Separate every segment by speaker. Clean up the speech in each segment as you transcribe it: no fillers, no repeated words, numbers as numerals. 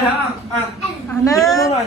Speaker 1: แล้วอ่ะ
Speaker 2: หนึ่
Speaker 1: ดู
Speaker 2: ง
Speaker 1: หน่อย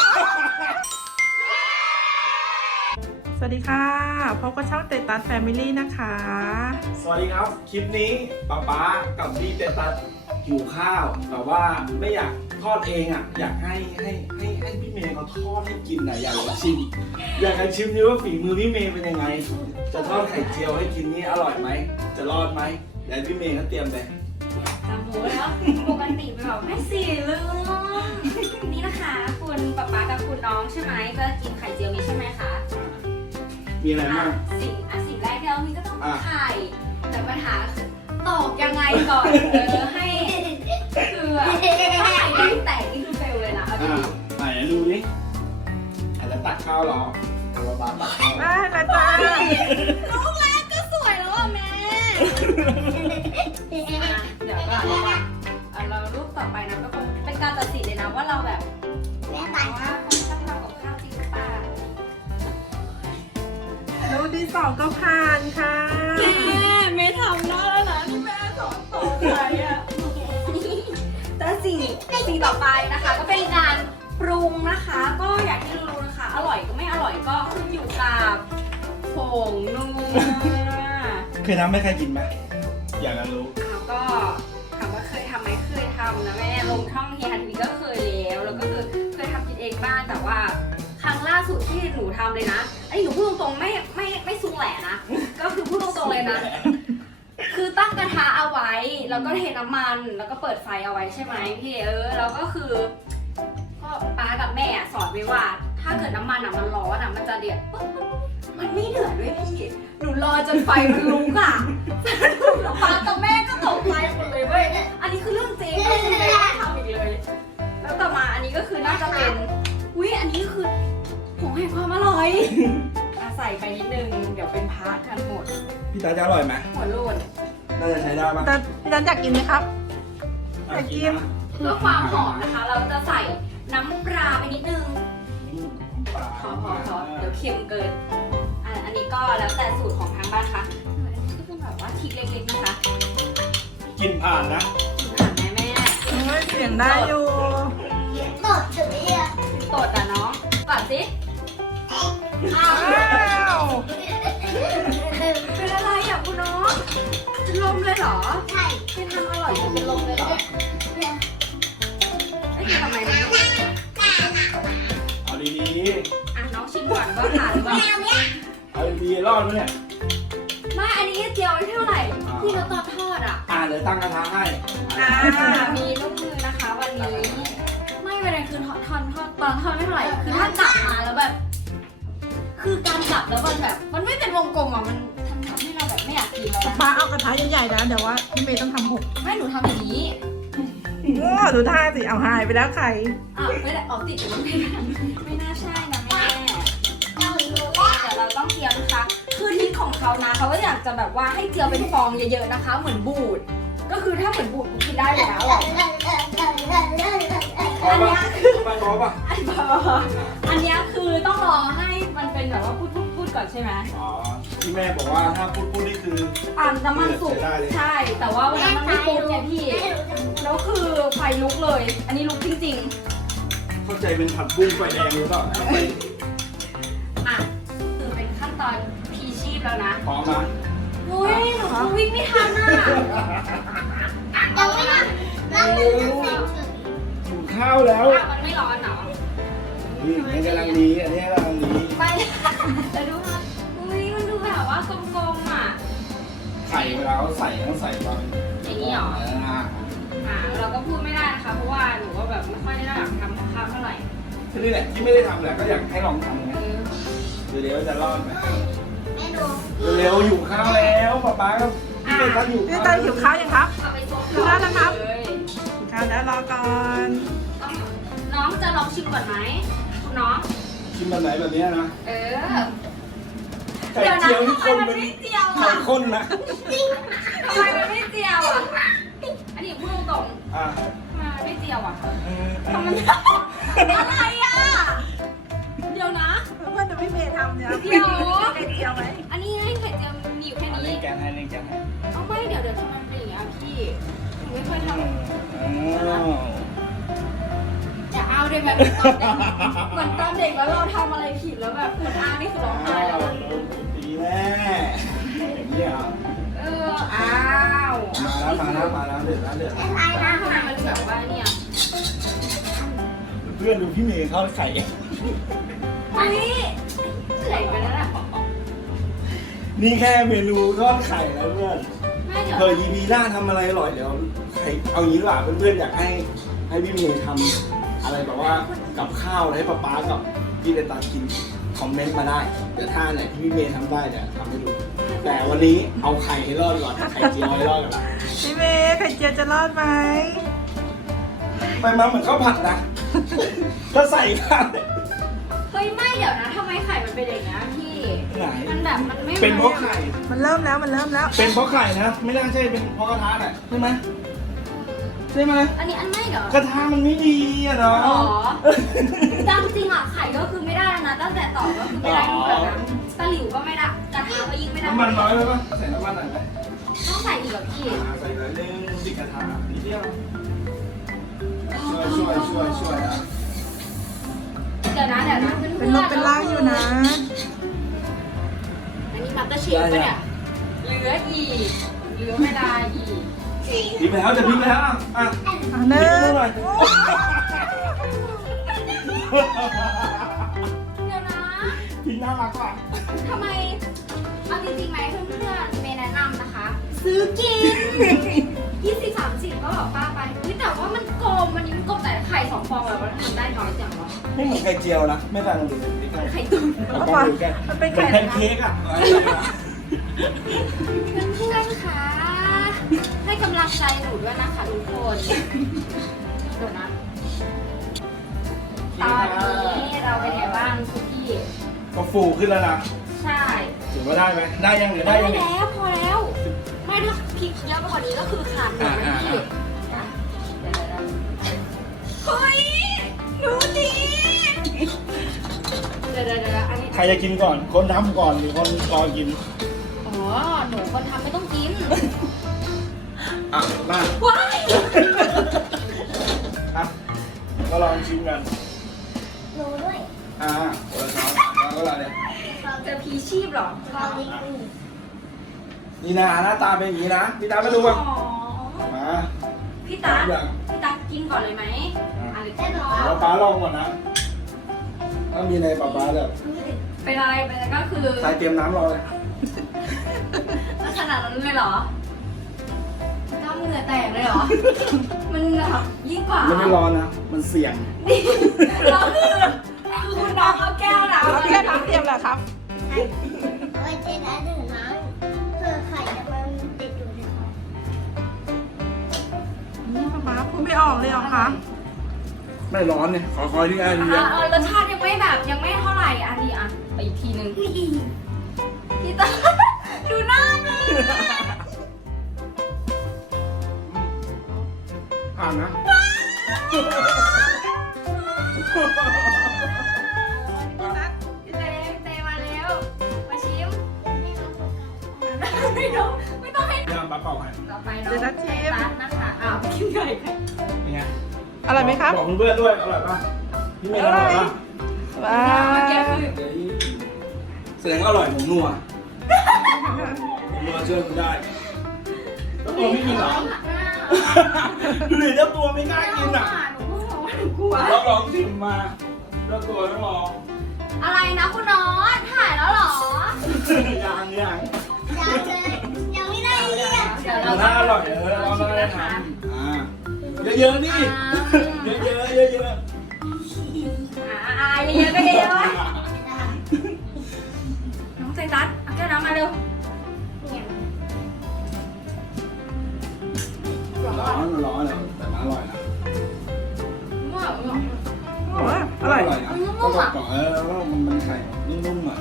Speaker 2: สวัสดีค่ะพบกับช่องเตตัสแฟมิลี่นะคะ
Speaker 1: สวัสดีครับคลิปนี้ป๊ากับพี่เตตัสหิวข้าวแต่ว่าไม่อยากทอดเองอ่ะอยากให้พี่เมย์เขาทอดให้กินอ่ะอยากชิมอยากจะชิมดูว่าฝีมือพี่เมย์เป็นยังไงจะทอดไข่เจียวให้กินนี่อร่อยไหมจะรอดไหมเดี๋ยวพี่เมย์เขาเตรียมไป
Speaker 3: จำหมูแล้วปกติเป็นแบบไม่สี่เรื่องนี่นะคะคุณป๊ากับคุณน้องใช่ไหมก็กินไข่เจียวนี้ใช่ไหมคะ
Speaker 1: มีอะไรบ้าง
Speaker 3: สิ่งแรกที่เรามีก็ต้องไข่แต่ปัญหาคือตอกยังไงก่อนให้คือถ้าไข่แดงแตกนี่คือเฟลเลยนะเอาดิ
Speaker 1: ไหนดูดิอาจจะตักข้าวรอตัวป๊าตักข้าว
Speaker 2: ได้แล้วจ้า
Speaker 3: ลูกแรกก็สวยแล้วอ่ะแม่เดี๋ยวก่อนเรารูปต่อไปนะก็คงเป็นการตัดสินเลยนะว่าเราแบบว่าคนชอบทำกับข้าวจริงหรือเปล่า
Speaker 2: รูปที่สองก็ผ่านค่ะ
Speaker 3: แม่ทำได้แล้วนะที่แม่สอนต่อไปอ่ะแต่สิ่งต่อไปนะคะ ก็เป็นการปรุงนะคะ ก็อย่างที่รู้ๆนะคะ อร่อยก็ไม่อร่อยก็ขึ้นอยู่กับผงนัว
Speaker 1: เคยทำให้ใครกินไหมอยากจะรู้
Speaker 3: ก็ถามว่าเคยทำไหมเคยทำนะแม่ลงช่องเฮียฮันวีก็เคยแล้วก็คือเคยทำกินเองบ้างแต่ว่าครั้งล่าสุดที่หนูทำเลยนะไอ้หนูพูดตรงๆไม่ซุงแหล่นะก็คือพูดตรงๆเลยนะ คือตั้งกระทะเอาไว้แล้วก็เทน้ำมันแล้วก็เปิดไฟเอาไว้ใช่ไหมพี่แล้วก็คือก็ป้ากับแม่สอนไว้ว่า ถ้าเกิดน้ำมันมันร้อนมันจะเดือดปุ๊บมันไม่เดือดด้วยพี่หนูรอจนไฟมันลุกอ่ะแล้วป้ากับแม่ก็ตกใจหมดเลยเว้ยอันนี้คือเรื่องจริงไม่ได้ทำอีกเลยแล้วต่อมาอันนี้ก็คือน่าจะเป็นอุ้ยอันนี้คือผงแห่งความอร่อยใส่ไปนิดนึงเดี๋ยวเป็นพาร์ทกันหมด
Speaker 1: พี่ตาจะอร่อยไหม
Speaker 3: หัวโลน
Speaker 1: น่าจะใช้ได้ปะ
Speaker 2: แต่พี่นันอยากกินไหมครับ อยากกิน
Speaker 3: เพื่อความหอมนะคะ เราจะใส่น้ำปลาไปนิดนึงพอเดี๋ยวเค็มเกินอันนี้ก็แล้วแต่สูตรของทางบ้านค่ะอันนี้ก็เป็นแบบว่าทริคเล็กๆนะคะ
Speaker 1: กินผ่านนะ
Speaker 3: ผ่านแม่แม่
Speaker 2: โอ้ยเสียงได้อยู่
Speaker 3: ตดอ่ะน้องก่อนสิอ้าว
Speaker 2: ว้าว
Speaker 3: เป็นอะไรอ่ะคุณน้องเป็นลมเลยเหรอใช่เป็นทำอร่อยจนเป็นลมเลยเหรอไอ้กินทำไมนะ
Speaker 1: เอาดี
Speaker 3: อ่ะน้องชิมก่อนว่าผ่านหรือเปล่า
Speaker 1: ๆเอาดีๆรอดไหมเนี่ย
Speaker 3: ไม่อันนี้เจียวไม่เท่าไหร่ที่เราตอนทอดอ่ะ
Speaker 1: เดี๋ยวตั้งกระทะให้
Speaker 3: มีลูกมือนะคะวันนี้ ไม่เป็นไรคือตอนทอดไม่เท่าไหร่คือถ้าจับมาแล้วแบบ คือการจับแล้วมันแบบ มันไม่เป็นวงกลมอ่ะมันทำให้เราแบบไม่อยากกินแล้วนะ
Speaker 2: ป้าเอากระทะใหญ่ๆนะเดี๋ยวว่าพี่เมย์ต้องทำหก
Speaker 3: ไม่หนูทำอย่างนี้
Speaker 2: โอ้ดูท่าสิเอาหายไปแล้วไข่
Speaker 3: ไม่ได้ออกติดอยู่ตรงนี้ไม่น่าใช่นะแม่เดี๋ยวเราต้องเจียวนะคะ คือทิศของเขานะเขาก็อยากจะแบบว่าให้เจียวเป็นฟองเยอะๆนะคะ เหมือนบูด ก็คือถ้าเหมือนบูดกูกินได้อยู่แล้วอ่ะ
Speaker 1: พอปะมาพอปะ
Speaker 3: อันเนี้ยคือต้องรอให้มันเป็นแบบว่าพูดก่อนใช่ไหม
Speaker 1: ที่แม่บอกว่าถ้าพูดนี่คือ
Speaker 3: น้ำมันสุกใช่ แต่ว่าวันนั้นมันไม่ปุ๊บไงพี่ แล้วคือไฟลุกเลย อันนี้ลุกจริง
Speaker 1: เข้าใจเป็นผัดบุ้งไฟแดงหรือเปล่า
Speaker 3: ๆ อ่ะคือเป็นขั้นตอนพีชีพแล้วนะ
Speaker 1: พร้อมนะ
Speaker 3: อุ้ยหนูวิ่งไม่ทันอ่ะ
Speaker 1: ถึงข้าวแล้ว
Speaker 3: มันไม่ร้อนเหรอ
Speaker 1: นี่อันนี้กำลังดีอันนี้กำลังดี
Speaker 3: ไปแต่ดูค่ะอุ้ยมันดูแบบว่ากลมๆอ่ะ
Speaker 1: ไข่เวลาเขาใส่ต้องใส่ตอน
Speaker 3: อย่างนี้เหรอ เราก็พูดไม่ได้นะคะ เพราะว่าหนูก็แบบไม่ค่อยได้อยากทำกับข้าวเท่าไหร่
Speaker 1: นี่แหละที่ไม่ได้ทำแหละก็อยากให้ลองทำนะเดี๋ยวจะรอดไหมเร็วๆอยู่ข้าวแล้วป๊าก็พี่เป็นตั้งอยู่
Speaker 2: พี่ตันหิวข้าวยังครับ
Speaker 3: เอาไปซด
Speaker 2: หิวข้าวนะครับ
Speaker 3: เลย
Speaker 2: หิวข้าวแล้วรอก่อน
Speaker 3: น้องจะลองชิมก่อนไหมคุณน้อง
Speaker 1: ชิมแบบไหนแบบนี้นะ
Speaker 3: เออ
Speaker 1: ไข่
Speaker 3: เดี๋ยวนะ
Speaker 1: เจียวที่
Speaker 3: ทำไม
Speaker 1: คน
Speaker 3: มัน
Speaker 1: เป็น
Speaker 3: ไม่เจียว
Speaker 1: ไข่
Speaker 3: อ่ะ
Speaker 1: ข้นนะ
Speaker 3: ทำไมมันไม่เจียวอ่ะ อันนี้พูดตรง
Speaker 1: อ่า
Speaker 3: ๆทำไมมันไม่เจียวอ่ะ
Speaker 1: เออ
Speaker 3: ทำไมอะไรอ่ะ เดี๋ยวนะ
Speaker 2: เพื่อนๆดูพี่เมย์ทำเนี่ย
Speaker 3: เดี๋ยว
Speaker 2: ไข่เจียวไหม
Speaker 3: อันนี้ไงไข่เจียวมีอยู่แค่
Speaker 1: เล่
Speaker 3: นี้
Speaker 1: นแกนให้เล่นแกนให้
Speaker 3: เอาไม่เดี๋ยวทำไมมันเป็นอย่างเงี้ยพี่หนูไม่เคยทำ
Speaker 1: อ้าว
Speaker 3: ได้ไหมเหมือนตอนเด็กแล้วเราทำอะไรผิดแล้วแบบคุณอานี่คือร้องไห้แล้ว
Speaker 1: ดีแน่เนี่ย
Speaker 3: อ้าว
Speaker 1: มาแล้วเดือดแล้ว
Speaker 3: อะไรนะทำไมมันแบบว่าเนี่ย
Speaker 1: เพื่อนดูพี่เมย์เขาไข่
Speaker 3: เฮ้ยเหนื่อยไปแล้วล่ะ
Speaker 1: นี่แค่เมนูทอดไข่แล้วเพื่อน
Speaker 3: ไม่เดี๋ยว
Speaker 1: เฮ้ยยีพีหน้าทำอะไรอร่อยเดี๋ยวใครเอางี้ดีกว่าเพื่อนๆอยากให้พี่เมย์ทำอะไรแบบว่ากับข้าวให้ป๊ากับพี่เดตากินคอมเมนต์มาได้เดี๋ยวถ้าไหนที่พี่เมย์ทำได้เนี่ยทำให้ดู แต่วันนี้เอาไข่ให้รอดก่อนไข่เจียวให้รอดก่อนละ
Speaker 2: พี่เมย์ไข่เจียวจะรอดไหม
Speaker 1: ไปมาเหมือนข้าวผัดนะก็ใส่กัน
Speaker 3: เฮ้ยไม่เดี๋ยวนะทำไมไข่มันเป็นอย่างนี้พี่
Speaker 1: ไหน
Speaker 3: มันแบบมันไม่
Speaker 1: เป็นเพราะไข่
Speaker 2: มันเริ่มแล้ว
Speaker 1: เป็นเพราะไข่นะไม่น่าใช่เป็นเพราะกระทะน่ะใช่ไหมใช่ไหม
Speaker 3: อันนี้อันไม่เหรอก
Speaker 1: ระทะมันไม่ดีอะเนาะ
Speaker 3: อ๋อจำจริงอ่ะไข่ก็คือไม่ได้แล้วนะตั้งแต่ต่อก็คือไม่ได้ทุกแบบนะตะหลิวก็ไม่ได้กระทะก็ยิ่งไม่ได้
Speaker 1: น้ำมันน้อยไปปะใส่น้ำมันหน่อยไหม
Speaker 3: ต้องใส่อีกแบบพี่
Speaker 1: ใส่เลยเร่งติดกระทะนิดเดียวช่วยอ่ะ
Speaker 3: เดี๋ยวนะเพื่อนๆ
Speaker 2: เป็นรถเป็นล่างอยู่นะ
Speaker 3: อันนี้มัตเตอร์เชฟปะเนี่ยเหลืออีกเหลือไม่ได้อีก
Speaker 1: พริกแล้วจะพริกแล้วอ่ะ
Speaker 2: อ่ะ
Speaker 1: พ
Speaker 2: เน
Speaker 1: ริก
Speaker 2: ย
Speaker 1: หน่อย
Speaker 3: เดี๋ยวนะ
Speaker 1: พริกน่ารักว่ะ
Speaker 3: ทำไมเอาจริงๆไหมเพื่อนๆเมย์แนะนำนะคะ ซื้อกิน20-30ก็บอกป้าไปเฮ้ยแต่ว่ามันโกงมันยิ่งโกงแต่ไข่2 ฟองแบบว่าทำได้น้อยจังวะ
Speaker 1: ไม่เหมือนไข่เจียวนะไม่ฟังดูดิ
Speaker 3: ไข่ตุ๋น
Speaker 1: เอากล้องดูแก
Speaker 2: มันเป็น
Speaker 1: เหมือน
Speaker 2: ไข่
Speaker 1: แพนเค้กอ่ะ
Speaker 3: เพื่อนๆคะให้กำลังใจหนูด้วยนะคะทุกคนเดี๋ยวนะตอนนี้เราเป็นไงบ้างคุณพี่
Speaker 1: ก็ฟูขึ้นแล้วนะ
Speaker 3: ใช่
Speaker 1: ถือว่าได้ไหมได้ยังหรือได้ยังเนี่ย
Speaker 3: แล้วพอแล้วไม่ถ้าพริกเยอะไปกว่านี้ก็คือขาดหมดนะพี่เฮ้ยดูดิเดี๋ยวอันนี้
Speaker 1: ใครจะกินก่อนคนทำก่อนหรือคนรอกิน
Speaker 3: อ๋อหนูคนทำไม่ต้องกิน
Speaker 1: อ่ะมา
Speaker 3: ว้าย
Speaker 1: ครับก็ลองชิมกัน
Speaker 3: หนูด้วย
Speaker 1: คนละช้อนช้อนก็ละเนี่ย
Speaker 3: เจอพีชีพเหรอลองดิ
Speaker 1: นี่นะหน้าตาเป็นอย่างนี้นะพี่ตามาดูอ่ะมา
Speaker 3: พี่ตั๊กพี่ตั๊กกินก่อนเลยไหมหรือแค่รอ
Speaker 1: เดี๋ยวป้าลองก่อนนะถ้ามีในป้าแบบ
Speaker 3: เป็นอะไรเป็นก็คือ
Speaker 1: ใส่เตรียมน้ำรอเลย
Speaker 3: ขนาดนั้นเลยเหรอกล้ามเหงื่อแตกเลยเหรอ มันแบบยิ่งกว่า
Speaker 1: มันไม่ร้อนนะ มันเสี่ยง
Speaker 3: เราคือคุณน้องเอาแก้วน้ำ
Speaker 2: เอาแค่น้ำเตรียมแหละครับ
Speaker 4: เอาไว้เจ๊นะดื่มน้ำเพื่อไข่จะมันติดอยู่ในคอ
Speaker 2: นี่ป๊าพูดไม่ออกเลยเหรอคะ
Speaker 1: ไม่ร้อนเนี่ยขอคอยที่ไอ้ดี
Speaker 3: รสชาติยังไม่แบบยังไม่เท่าไหร่อันนี้อ่ะไปอีกทีนึงพี่ตาดูหน้าเลย
Speaker 1: ผ่านนะ
Speaker 3: พี่เตมาแล้วมาชิมไม่ต้องให้
Speaker 1: เดี๋ยวป้าเป่าให้
Speaker 3: ต่อไปน้องตั๊กนะคะอ้าวกินไก่
Speaker 1: เป็นไง
Speaker 2: อร่อยไหมครับ
Speaker 1: บอกเพื่อนๆด้วยอร่อยป่ะพี่เมย์อร่อยป่ะ
Speaker 2: ว้า
Speaker 3: แก
Speaker 2: ว
Speaker 3: คือ
Speaker 1: แสดงว่าอร่อยผมนัวนัวเชื่อคุณได้แล้วตัวไม่กินเหรอหรือเจ้าตัวไม่กล้ากินอ่ะ
Speaker 3: หนูพูดว่าหนูกลัว
Speaker 1: เราลองชิมมาเจ้าตัวต้องลอง
Speaker 3: อะไรนะคุณน้องถ่ายแล้วเหรอ
Speaker 1: ยัง
Speaker 4: ยังเลยยังไม่ได้เรียก
Speaker 3: เดี๋ยว
Speaker 1: แต่
Speaker 3: เรา
Speaker 1: ถ้าอร่อย
Speaker 3: ล
Speaker 1: เรา
Speaker 3: องชิ
Speaker 1: ต้อง
Speaker 3: ม
Speaker 1: ได้
Speaker 3: นะ
Speaker 1: ท
Speaker 3: คะ
Speaker 1: ำเยอะๆนี่เยอะๆเยอะ
Speaker 3: เยอะๆก็เยอะๆวะน้องใจรัดเอาแก้วน้ำมาเร็ว
Speaker 1: ร้อนร้อนเลยแต่มันอร่อยนะ
Speaker 3: มั่ว
Speaker 2: โอ้ยอร่อย
Speaker 1: นะก็บอกก่อนแล้วมันไข่นุ่มๆอ่ะ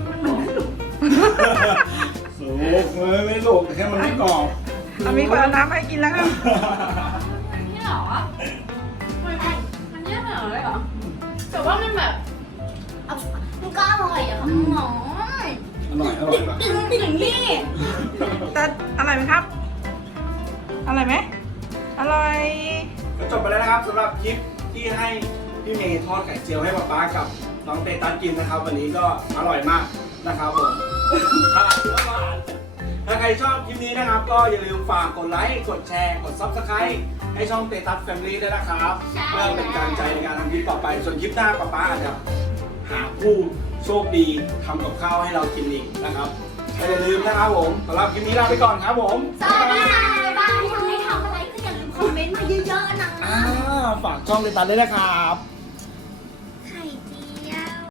Speaker 1: สุกไม่สุกแต่แค่มันไม่กรอบ
Speaker 2: เอามีคนเอาน้ำให้กินแล้วครับ
Speaker 3: นี่เหรอมันเยอะขนาดเลยเหรอแต่ว่ามันแบบมันก็อร่อยอะค่ะน้อง
Speaker 1: อร่อยป่ะ
Speaker 3: ถึงนี่
Speaker 2: แต่อร่อยไหมครับ อร่อยไหม อร่อย
Speaker 1: ก็จบไปแล้วนะครับสำหรับคลิปที่ให้พี่เมย์ทอดไข่เจียวให้ป๊ากับน้องเตตัสกินนะครับ วันนี้ก็อร่อยมากนะครับผมถ้าใครชอบคลิปนี้นะครับ ก็อย่าลืมฝากกดไลค์กดแชร์กด Subscribe ให้ช่องเตตัสแฟมิลี่ด้วยนะครับเพื่อเป็นกำลังใจในการทำคลิปต่อไปส่วนคลิปหน้าป๊าอาจจะหาผู้โชคดีทำกับข้าวให้เรากินอีกนะครับอย่าลืมนะครับผมสำหรับคลิปนี้ลาไปก่อนครับผม
Speaker 4: สวัสดีค่ะบ้านอยากให้ทำอะไรก็อย่าลืมคอมเมนต์มาเยอะๆนะ
Speaker 1: ฝากช่องเตตัสด้วยนะครับ